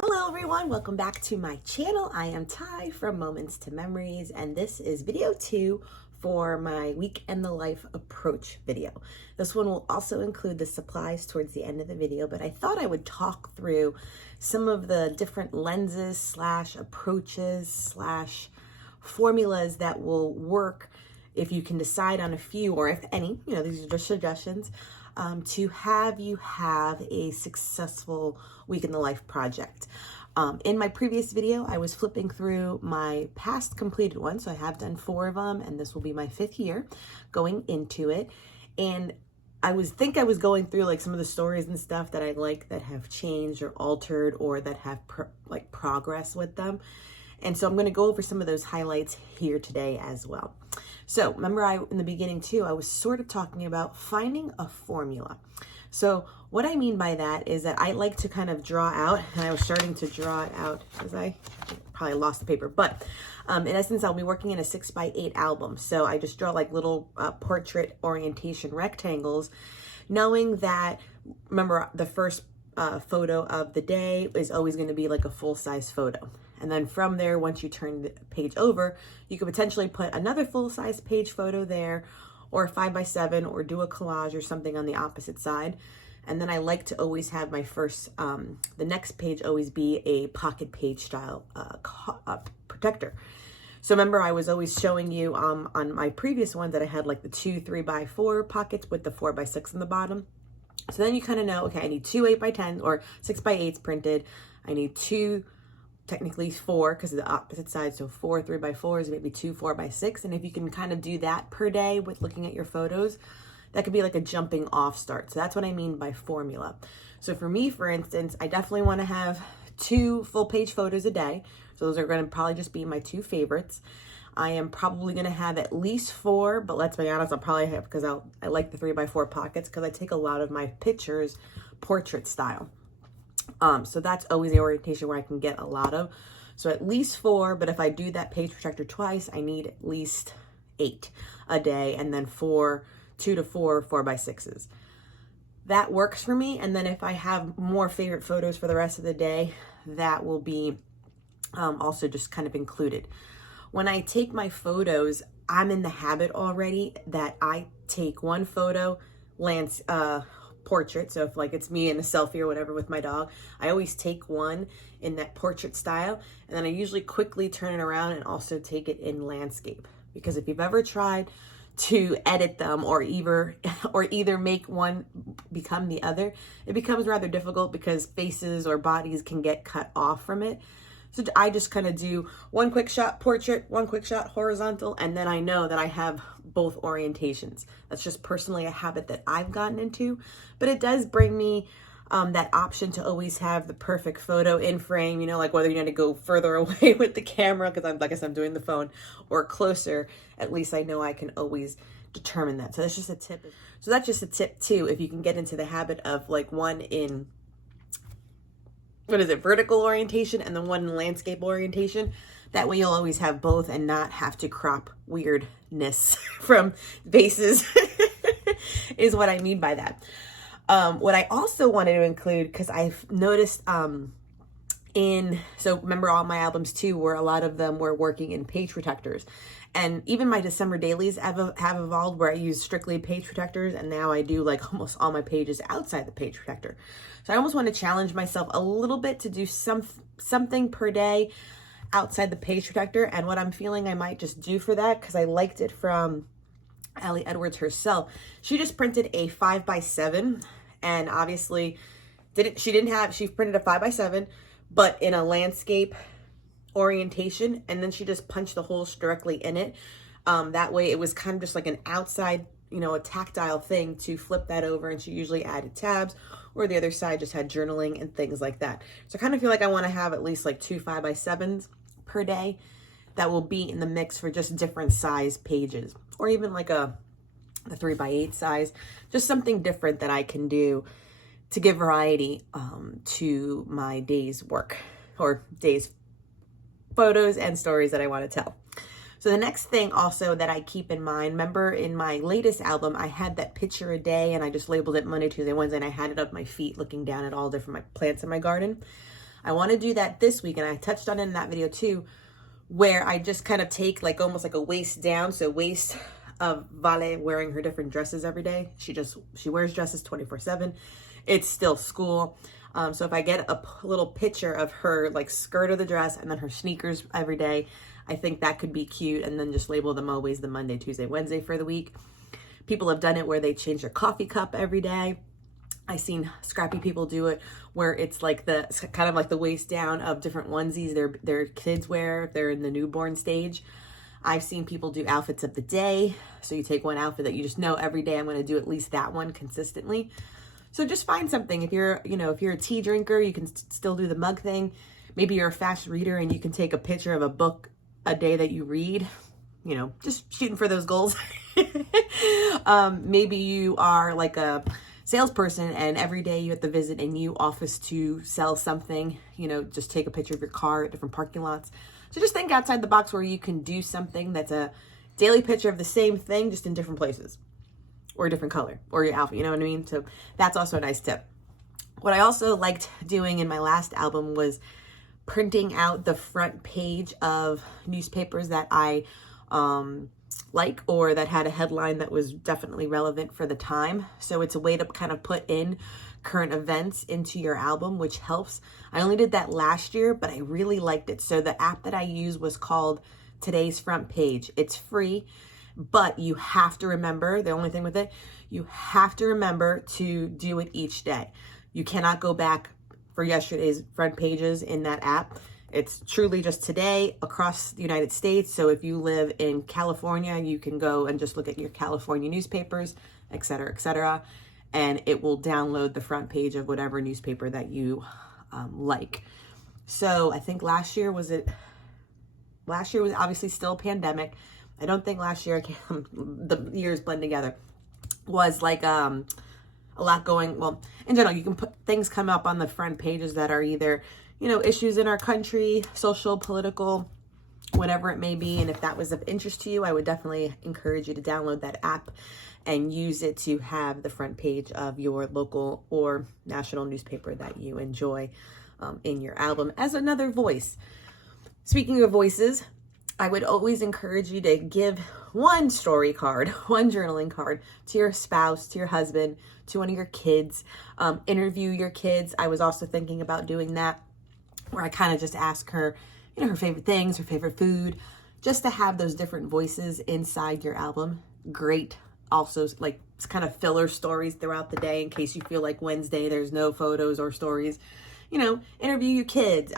Hello everyone, welcome back to my channel. I am Ty from Moments to Memories, and this is video 2 for my week in the life approach video. This one will also include the supplies towards the end of the video, but I thought I would talk through some of the different lenses slash approaches slash formulas that will work if you can decide on a few, or if any, these are just suggestions, to have you have a successful week in the life project. In my previous video, I was flipping through my past completed ones. So I have done 4 of them, and this will be my 5th year going into it. And I was going through like some of the stories and stuff that I like that have changed or altered or that have progress with them. And so I'm going to go over some of those highlights here today as well. So remember, in the beginning too, I was sort of talking about finding a formula. So what I mean by that is that I like to kind of draw out, and I was starting to draw it out as I probably lost the paper, but in essence, I'll be working in a 6x8 album. So I just draw like little portrait orientation rectangles, knowing that, remember, the first photo of the day is always going to be like a full-size photo. And then from there, once you turn the page over, you could potentially put another full-size page photo there, or a 5x7, or do a collage or something on the opposite side. And then I like to always have my first, the next page always be a pocket page style protector. So remember, I was always showing you on my previous one that I had like the 2 3x4 pockets with the 4x6 in the bottom. So then you kind of know, okay, I need 2 8x10s or 6x8s printed. I need 2, technically 4 because of the opposite side. So 4 3x4s, maybe 2 4x6. And if you can kind of do that per day with looking at your photos, that could be like a jumping off start. So that's what I mean by formula. So for me, for instance, I definitely want to have 2 full page photos a day. So those are going to probably just be my 2 favorites. I am probably going to have at least 4, but let's be honest, I'll probably have, because I like the 3x4 pockets because I take a lot of my pictures portrait style. So that's always the orientation where I can get a lot of. So at least 4, but if I do that page protector twice, I need at least 8 a day, and then 2 to 4 4x6s. That works for me. And then if I have more favorite photos for the rest of the day, that will be also just kind of included. When I take my photos, I'm in the habit already that I take one photo, portrait. So if like it's me in a selfie or whatever with my dog, I always take one in that portrait style. And then I usually quickly turn it around and also take it in landscape. Because if you've ever tried to edit them or either make one become the other, it becomes rather difficult because faces or bodies can get cut off from it. So I just kind of do one quick shot portrait, one quick shot horizontal, and then I know that I have both orientations. That's just personally a habit that I've gotten into, but it does bring me that option to always have the perfect photo in frame, like whether you need to go further away with the camera, because I'm doing the phone, or closer, at least I know I can always determine that. So that's just a tip. So that's just a tip too, if you can get into the habit of like one in, vertical orientation and then one in landscape orientation. That way you'll always have both and not have to crop weirdness from faces is what I mean by that. What I also wanted to include, because I've noticed so remember all my albums too, where a lot of them were working in page protectors. And even my December dailies have evolved where I use strictly page protectors, and now I do like almost all my pages outside the page protector. So I almost want to challenge myself a little bit to do something per day outside the page protector. And what I'm feeling I might just do for that, because I liked it from Allie Edwards herself. She just printed a 5x7, and obviously she printed a 5x7, but in a landscape orientation, and then she just punched the holes directly in it. That way it was kind of just like an outside, a tactile thing to flip that over, and she usually added tabs, or the other side just had journaling and things like that. So I kind of feel like I want to have at least like 2 5x7s per day that will be in the mix for just different size pages, or even like the 3x8 size, just something different that I can do to give variety to my day's work or day's photos and stories that I want to tell. So the next thing also that I keep in mind, remember in my latest album, I had that picture a day and I just labeled it Monday, Tuesday, Wednesday, and I had it up my feet looking down at all different plants in my garden. I want to do that this week, and I touched on it in that video too, where I just kind of take like almost like a waist down. So waist of Vale wearing her different dresses every day. She wears dresses 24/7. It's still school. So if I get a little picture of her like skirt of the dress and then her sneakers every day, I think that could be cute. And then just label them always the Monday, Tuesday, Wednesday for the week. People have done it where they change their coffee cup every day. I've seen scrappy people do it where it's like kind of like the waist down of different onesies their kids wear if they're in the newborn stage. I've seen people do outfits of the day. So you take one outfit that you just know every day I'm going to do at least that one consistently. So just find something. If you're a tea drinker, you can still do the mug thing. Maybe you're a fast reader and you can take a picture of a book a day that you read. Just shooting for those goals. Maybe you are like a salesperson and every day you have to visit a new office to sell something. Just take a picture of your car at different parking lots. So just think outside the box where you can do something that's a daily picture of the same thing, just in different places or a different color or your outfit, you know what I mean? So that's also a nice tip. What I also liked doing in my last album was printing out the front page of newspapers that I like, or that had a headline that was definitely relevant for the time. So it's a way to kind of put in current events into your album, which helps. I only did that last year, but I really liked it. So the app that I use was called Today's Front Page. It's free, but you have to remember, the only thing with it, you have to remember to do it each day. You cannot go back for yesterday's front pages in that app. It's truly just today across the United States. So if you live in California, you can go and just look at your California newspapers, et cetera, and it will download the front page of whatever newspaper that you like. So I think last year was obviously still a pandemic. I don't think last year, the years blend together, was like a lot going, well, in general, you can put things come up on the front pages that are either, issues in our country, social, political, whatever it may be. And if that was of interest to you, I would definitely encourage you to download that app and use it to have the front page of your local or national newspaper that you enjoy in your album as another voice. Speaking of voices, I would always encourage you to give one story card, one journaling card to your spouse, to your husband, to one of your kids. Interview your kids. I was also thinking about doing that, where I kind of just ask her, her favorite things, her favorite food, just to have those different voices inside your album. Great. Also, like, it's kind of filler stories throughout the day in case you feel like Wednesday there's no photos or stories. Interview your kids,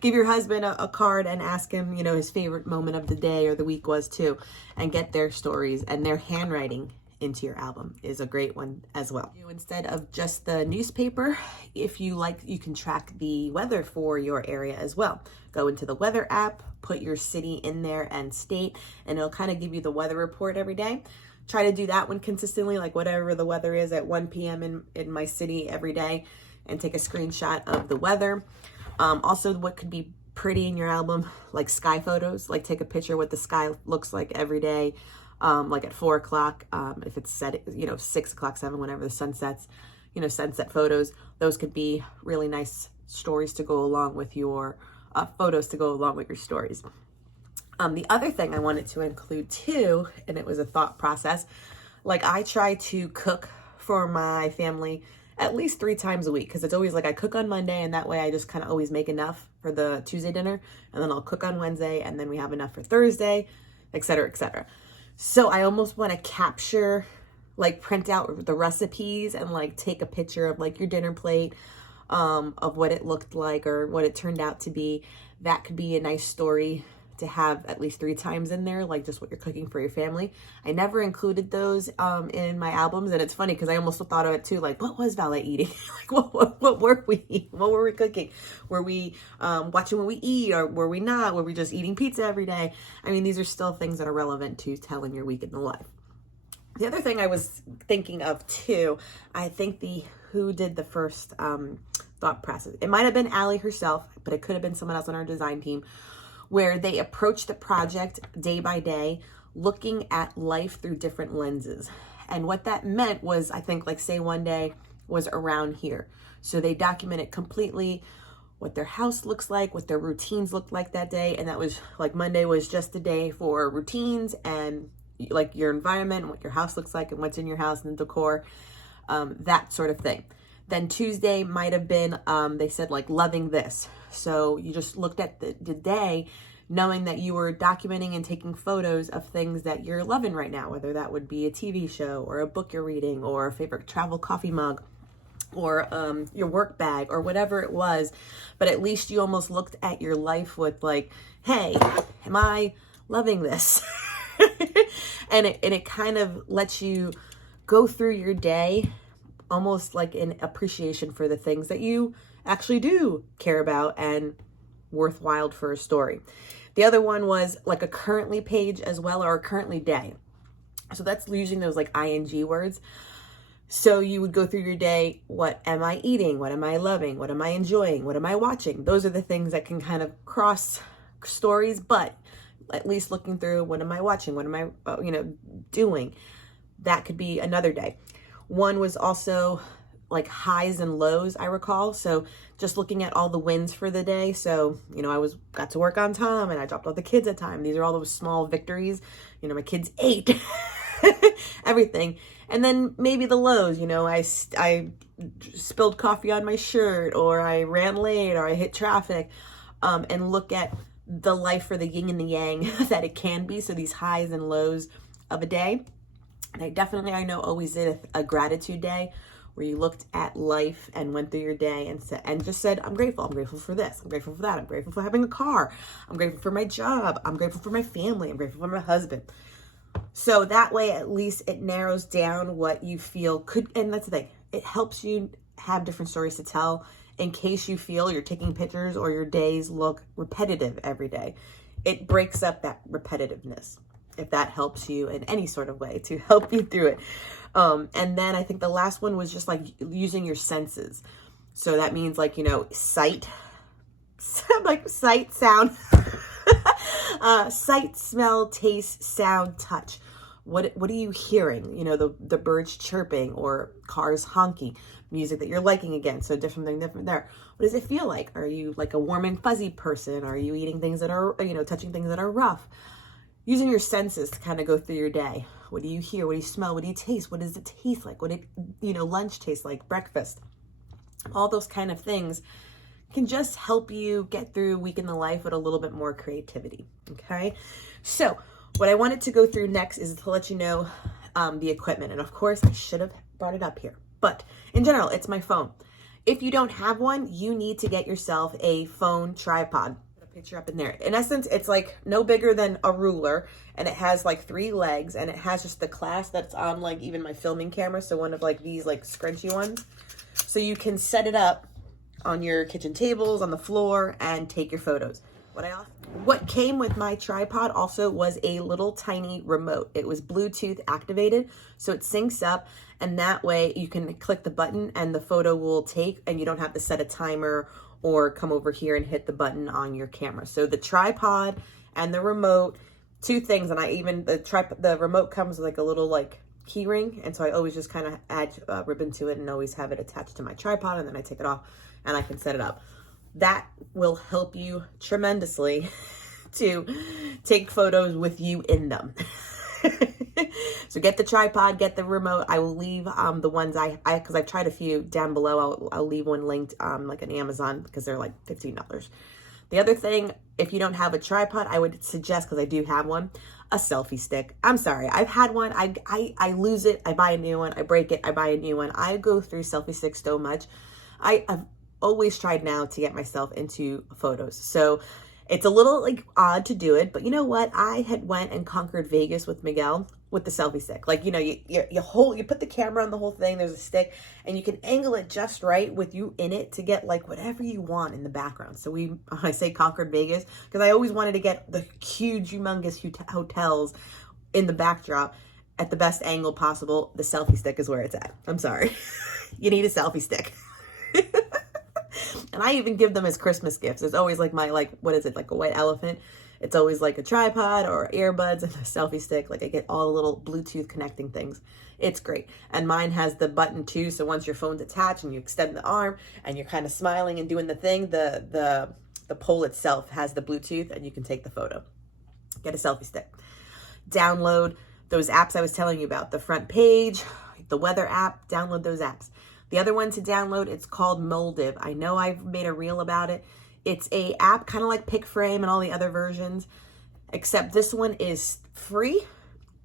give your husband a card and ask him, his favorite moment of the day or the week was too, and get their stories and their handwriting into your album is a great one as well. Instead of just the newspaper, if you like, you can track the weather for your area as well. Go into the weather app, put your city in there and state, and it'll kind of give you the weather report every day. Try to do that one consistently, like whatever the weather is at 1 p.m. in my city every day, and take a screenshot of the weather. Also, what could be pretty in your album, like sky photos, like take a picture what the sky looks like every day, like at 4 o'clock, if it's set, 6 o'clock, 7, whenever the sun sets, sunset photos. Those could be really nice stories to go along with your photos to go along with your stories. The other thing I wanted to include too, and it was a thought process, like I try to cook for my family at least 3 times a week, because it's always like I cook on Monday, and that way I just kind of always make enough for the Tuesday dinner, and then I'll cook on Wednesday, and then we have enough for Thursday, et cetera, et cetera. So I almost want to capture, like print out the recipes and like take a picture of like your dinner plate, of what it looked like or what it turned out to be. That could be a nice story to have at least 3 times in there, like just what you're cooking for your family. I never included those in my albums, and it's funny because I almost thought of it too, like what was Valet eating? Like what were we eating? What were we cooking? Were we watching what we eat, or were we not? Were we just eating pizza every day? I mean, these are still things that are relevant to telling your week in the life. The other thing I was thinking of too, I think who did the first thought process, it might have been Allie herself, but it could have been someone else on our design team, where they approach the project day by day, looking at life through different lenses. And what that meant was, I think, like say one day was around here. So they document it completely, what their house looks like, what their routines look like that day. And that was like Monday was just a day for routines and like your environment and what your house looks like and what's in your house and the decor, that sort of thing. Then Tuesday might have been, they said like loving this. So you just looked at the day knowing that you were documenting and taking photos of things that you're loving right now, whether that would be a TV show or a book you're reading or a favorite travel coffee mug or your work bag or whatever it was. But at least you almost looked at your life with like, hey, am I loving this? and it kind of lets you go through your day almost like an appreciation for the things that you actually do care about and worthwhile for a story. The other one was like a currently page as well, or a currently day. So that's using those like ing words. So you would go through your day. What am I eating? What am I loving? What am I enjoying? What am I watching? Those are the things that can kind of cross stories, but at least looking through, what am I watching? What am I, doing? That could be another day. One was also like highs and lows, I recall. So just looking at all the wins for the day. So, I got to work on time and I dropped off the kids at time. These are all those small victories. My kids ate, everything. And then maybe the lows, I spilled coffee on my shirt, or I ran late, or I hit traffic, and look at the life for the yin and the yang that it can be. So these highs and lows of a day. And I know always did a gratitude day where you looked at life and went through your day and just said, I'm grateful. I'm grateful for this. I'm grateful for that. I'm grateful for having a car. I'm grateful for my job. I'm grateful for my family. I'm grateful for my husband. So that way, at least it narrows down what you feel could, and that's the thing. It helps you have different stories to tell in case you feel you're taking pictures or your days look repetitive every day. It breaks up that repetitiveness, if that helps you in any sort of way to help you through it. And then I think the last one was just like using your senses. So that means like, sight, like sight, sound, sight, smell, taste, sound, touch. What are you hearing? The birds chirping or cars honking, music that you're liking again. So different there. What does it feel like? Are you like a warm and fuzzy person? Are you eating things that are, touching things that are rough? Using your senses to kind of go through your day. What do you hear? What do you smell? What do you taste? What does it taste like? What lunch tastes like, breakfast? All those kind of things can just help you get through week in the life with a little bit more creativity. Okay. So what I wanted to go through next is to let you know the equipment. And of course I should have brought it up here, but in general, it's my phone. If you don't have one, you need to get yourself a phone tripod. Picture up in there. In essence, it's like no bigger than a ruler, and it has like 3 legs, and it has just the clasp that's on like even my filming camera. So one of like these like scrunchy ones. So you can set it up on your kitchen tables, on the floor, and take your photos. What came with my tripod also was a little tiny remote. It was Bluetooth activated, so it syncs up, and that way you can click the button and the photo will take, and you don't have to set a timer or come over here and hit the button on your camera. So the tripod and the remote, 2 things. And the remote comes with like a little like key ring. And so I always just kind of add ribbon to it and always have it attached to my tripod, and then I take it off and I can set it up. That will help you tremendously to take photos with you in them. So get the tripod, get the remote. I will leave the ones because I've tried a few down below. I'll leave one linked like on Amazon because they're like $15. The other thing, if you don't have a tripod, I would suggest, because I do have one, a selfie stick. I'm sorry, I've had one. I lose it. I buy a new one. I break it. I buy a new one. I go through selfie sticks so much. I've always tried now to get myself into photos. So it's a little like odd to do it, but you know what? I had went and conquered Vegas with Miguel with the selfie stick. Like, you put the camera on the whole thing, there's a stick, and you can angle it just right with you in it to get like whatever you want in the background. So I say conquered Vegas because I always wanted to get the huge, humongous hotels in the backdrop at the best angle possible. The selfie stick is where it's at. I'm sorry. You need a selfie stick. And I even give them as Christmas gifts. There's always like my, like, what is it? Like a white elephant. It's always like a tripod or earbuds and a selfie stick. Like I get all the little Bluetooth connecting things. It's great. And mine has the button too. So once your phone's attached and you extend the arm and you're kind of smiling and doing the thing, the pole itself has the Bluetooth and you can take the photo. Get a selfie stick. Download those apps I was telling you about. The front page, the weather app, download those apps. The other one to download, it's called MOLDIV. I know I've made a reel about it. It's a app kind of like PicFrame and all the other versions, except this one is free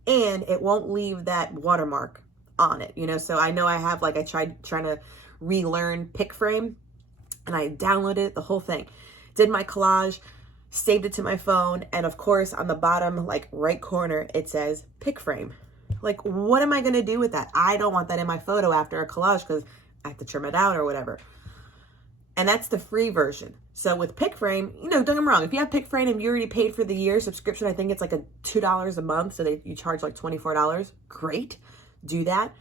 and it won't leave that watermark on it, you know? So I know I have, like, I tried trying to relearn PicFrame and I downloaded it, the whole thing. Did my collage, saved it to my phone, and of course on the bottom, like right corner, it says PicFrame. Like, what am I going to do with that? I don't want that in my photo after a collage because I have to trim it out or whatever. And that's the free version. So with PicFrame, you know, don't get me wrong. If you have PicFrame and you already paid for the year subscription, I think it's like a $2 a month. So you charge like $24. Great. Do that.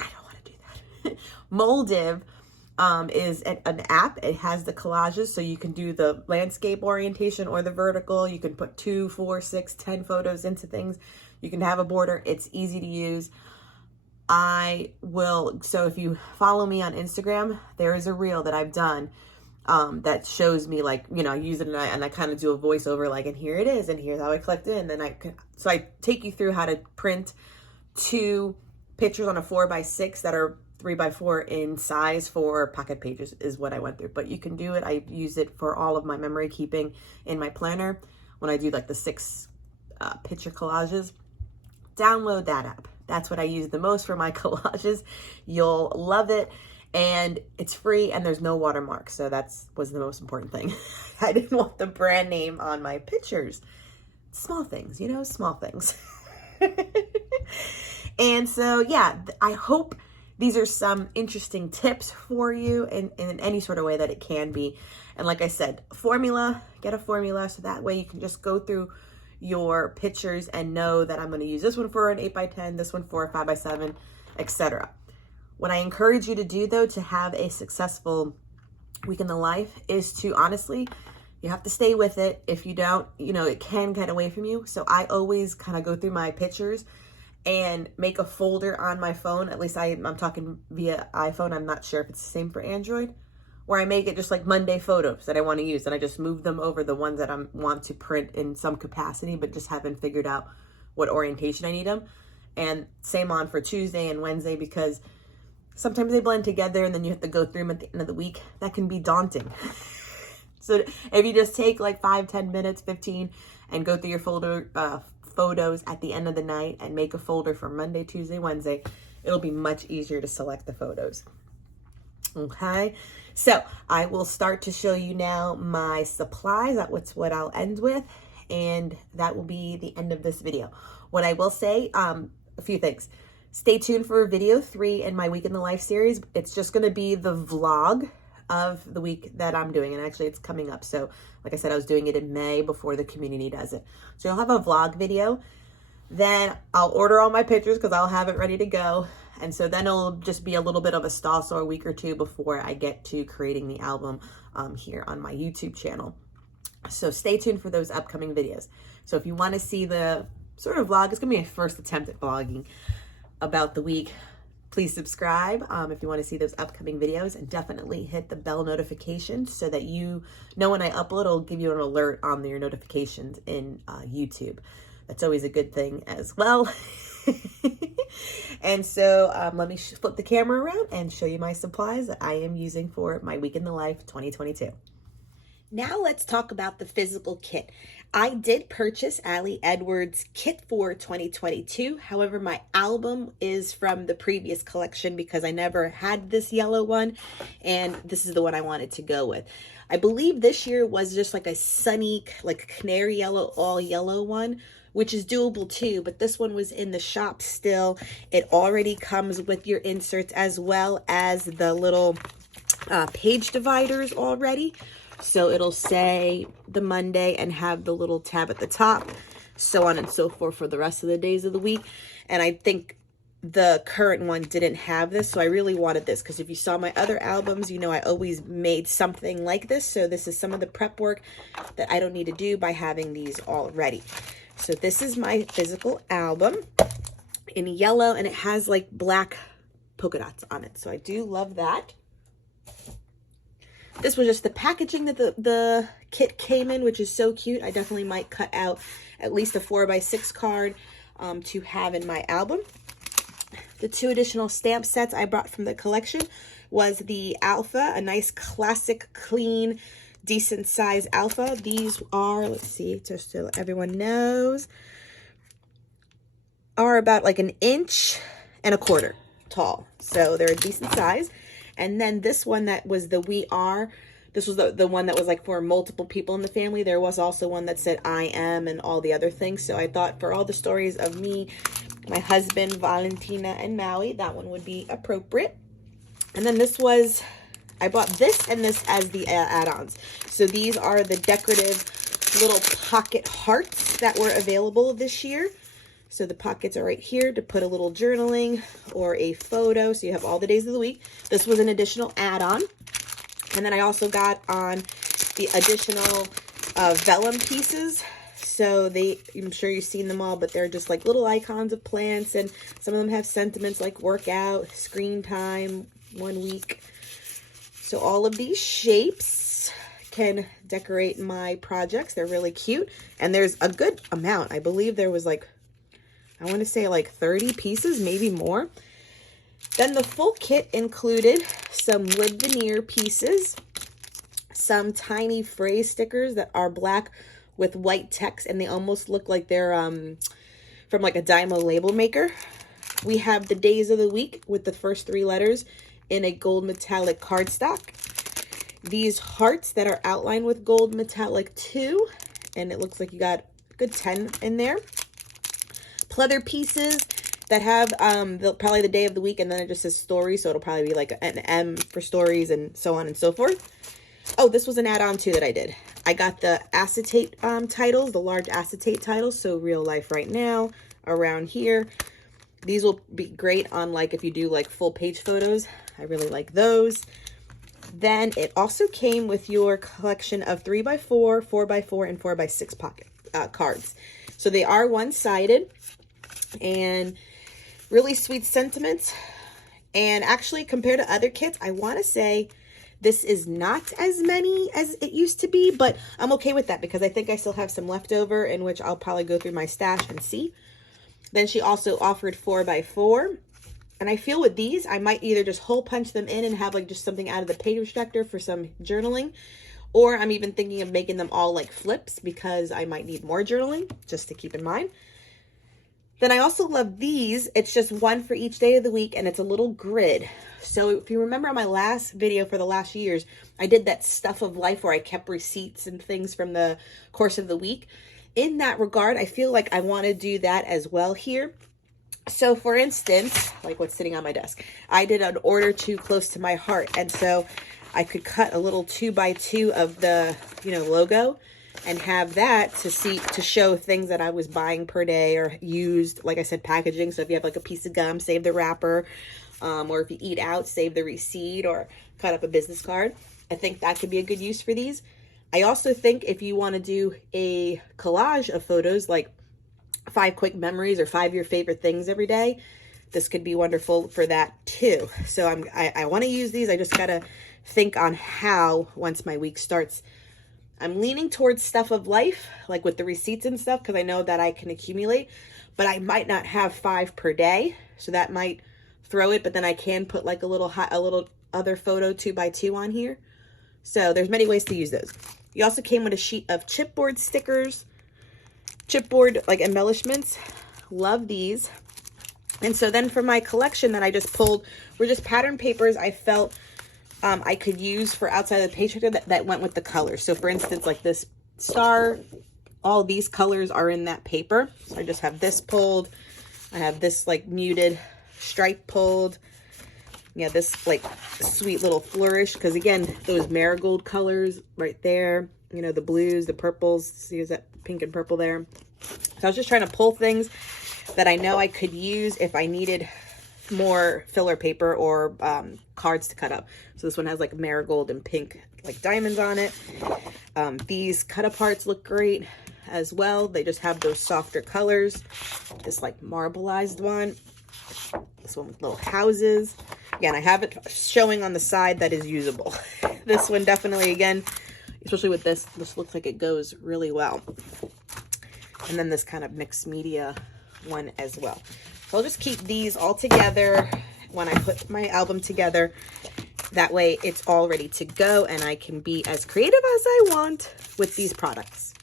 I don't want to do that. MOLDIV is an app. It has the collages. So you can do the landscape orientation or the vertical. You can put 2, 4, 6, 10 photos into things. You can have a border. It's easy to use. So if you follow me on Instagram, there is a reel that I've done that shows me, like, you know, I use it and I kind of do a voiceover, like, and here it is, and here's how I collect it. And then so I take you through how to print 2 pictures on a 4x6 that are 3x4 in size for pocket pages is what I went through. But you can do it. I use it for all of my memory keeping in my planner when I do like the 6 picture collages. Download that app. That's what I use the most for my collages. You'll love it. And it's free and there's no watermark. So was the most important thing. I didn't want the brand name on my pictures. Small things, you know, small things. And so, yeah, I hope these are some interesting tips for you in any sort of way that it can be. And like I said, get a formula so that way you can just go through your pictures and know that I'm going to use this one for an 8x10, this one for a 5x7, etc. What I encourage you to do, though, to have a successful week in the life is to, honestly, you have to stay with it. If you don't, you know, it can get away from you. So I always kind of go through my pictures and make a folder on my phone. At least I'm talking via iPhone. I'm not sure if it's the same for Android, where I make it just like Monday photos that I want to use. And I just move them over, the ones that I want to print in some capacity, but just haven't figured out what orientation I need them. And same on for Tuesday and Wednesday, because sometimes they blend together and then you have to go through them at the end of the week. That can be daunting. So if you just take like 5, 10 minutes, 15, and go through your photos at the end of the night and make a folder for Monday, Tuesday, Wednesday, it'll be much easier to select the photos. Okay, so I will start to show you now my supplies. That's what I'll end with, and that will be the end of this video. What I will say, a few things. Stay tuned for video 3 in my Week in the Life series. It's just going to be the vlog of the week that I'm doing, and actually it's coming up. So like I said, I was doing it in May before the community does it. So you'll have a vlog video. Then I'll order all my pictures because I'll have it ready to go. And so then it'll just be a little bit of a stall, so a week or 2 before I get to creating the album here on my YouTube channel. So stay tuned for those upcoming videos. So if you want to see the sort of vlog, it's going to be my first attempt at vlogging about the week. Please subscribe if you want to see those upcoming videos, and definitely hit the bell notification so that you know when I upload. It'll give you an alert on your notifications in YouTube. That's always a good thing as well. And so let me flip the camera around and show you my supplies that I am using for my Week in the Life 2022. Now let's talk about the physical kit. I did purchase Ali Edwards' kit for 2022. However, my album is from the previous collection because I never had this yellow one, and this is the one I wanted to go with. I believe this year was just like a sunny, like canary yellow, all yellow one, which is doable too, but this one was in the shop still. It already comes with your inserts as well as the little page dividers already. So it'll say the Monday and have the little tab at the top, so on and so forth for the rest of the days of the week. And I think the current one didn't have this, so I really wanted this, because if you saw my other albums, you know I always made something like this. So this is some of the prep work that I don't need to do by having these all ready. So this is my physical album in yellow, and it has like black polka dots on it, so I do love that. This was just the packaging that the kit came in, which is so cute. I definitely might cut out at least a 4x6 card to have in my album. The 2 additional stamp sets I brought from the collection was the Alpha, a nice classic, clean, decent size Alpha. These are, let's see, just so everyone knows, are about like 1.25 inches tall. So they're a decent size. And then this one that was the We Are, this was the one that was like for multiple people in the family. There was also one that said I Am and all the other things. So I thought for all the stories of me, my husband, Valentina, and Maui, that one would be appropriate. And then this was, I bought this and this as the add-ons. So these are the decorative little pocket hearts that were available this year. So the pockets are right here to put a little journaling or a photo. So you have all the days of the week. This was an additional add-on. And then I also got on the additional vellum pieces. So I'm sure you've seen them all, but they're just like little icons of plants. And some of them have sentiments like workout, screen time, 1 week. So all of these shapes can decorate my projects. They're really cute. And there's a good amount. I believe there was like, I want to say like 30 pieces, maybe more. Then the full kit included some wood veneer pieces, some tiny phrase stickers that are black with white text, and they almost look like they're from like a Dymo label maker. We have the days of the week with the first 3 letters in a gold metallic cardstock. These hearts that are outlined with gold metallic too, and it looks like you got a good 10 in there. Pleather pieces that have probably the day of the week, and then it just says story, so it'll probably be like an M for stories and so on and so forth. Oh, this was an add-on too that I did. I got the acetate titles, the large acetate titles, so real life right now around here. These will be great on like if you do like full page photos. I really like those. Then it also came with your collection of 3x4, 4x4, and 4x6 pocket cards. So they are one-sided and really sweet sentiments. And actually, compared to other kits, I want to say this is not as many as it used to be, but I'm okay with that because I think I still have some leftover, in which I'll probably go through my stash and see. Then she also offered 4x4. And I feel with these, I might either just hole punch them in and have like just something out of the page restrictor for some journaling. Or I'm even thinking of making them all like flips because I might need more journaling, just to keep in mind. Then I also love these. It's just one for each day of the week, and it's a little grid. So if you remember on my last video for the last years, I did that stuff of life where I kept receipts and things from the course of the week. In that regard, I feel like I want to do that as well here. So for instance, like what's sitting on my desk, I did an order too close to my heart. And so I could cut a little 2x2 of the, logo and have that to show things that I was buying per day or used, like I said, packaging. So if you have like a piece of gum, save the wrapper, or if you eat out, save the receipt or cut up a business card. I think that could be a good use for these. I also think if you want to do a collage of photos, like 5 quick memories or 5 your favorite things every day, this could be wonderful for that too. So I want to use these. I just got to think on how once my week starts. I'm leaning towards stuff of life, like with the receipts and stuff, because I know that I can accumulate, but I might not have 5 per day. So that might throw it, but then I can put like a little other photo 2x2 on here. So there's many ways to use those. You also came with a sheet of chipboard stickers, chipboard like embellishments. Love these. And so then for my collection that I just pulled were just pattern papers I felt I could use for outside of the page that went with the colors. So for instance, like this star, all these colors are in that paper. So I just have this pulled. I have this like muted stripe pulled. Yeah, this like sweet little flourish, because again, those marigold colors right there, the blues, the purples, see, is that pink and purple there? So I was just trying to pull things that I know I could use if I needed more filler paper or cards to cut up. So this one has like marigold and pink like diamonds on it. These cut aparts look great as well. They just have those softer colors. This like marbleized one. This one with little houses. Again, I have it showing on the side that is usable. This one definitely, again, especially with this looks like it goes really well. And then this kind of mixed media one as well. So I'll just keep these all together when I put my album together. That way it's all ready to go and I can be as creative as I want with these products.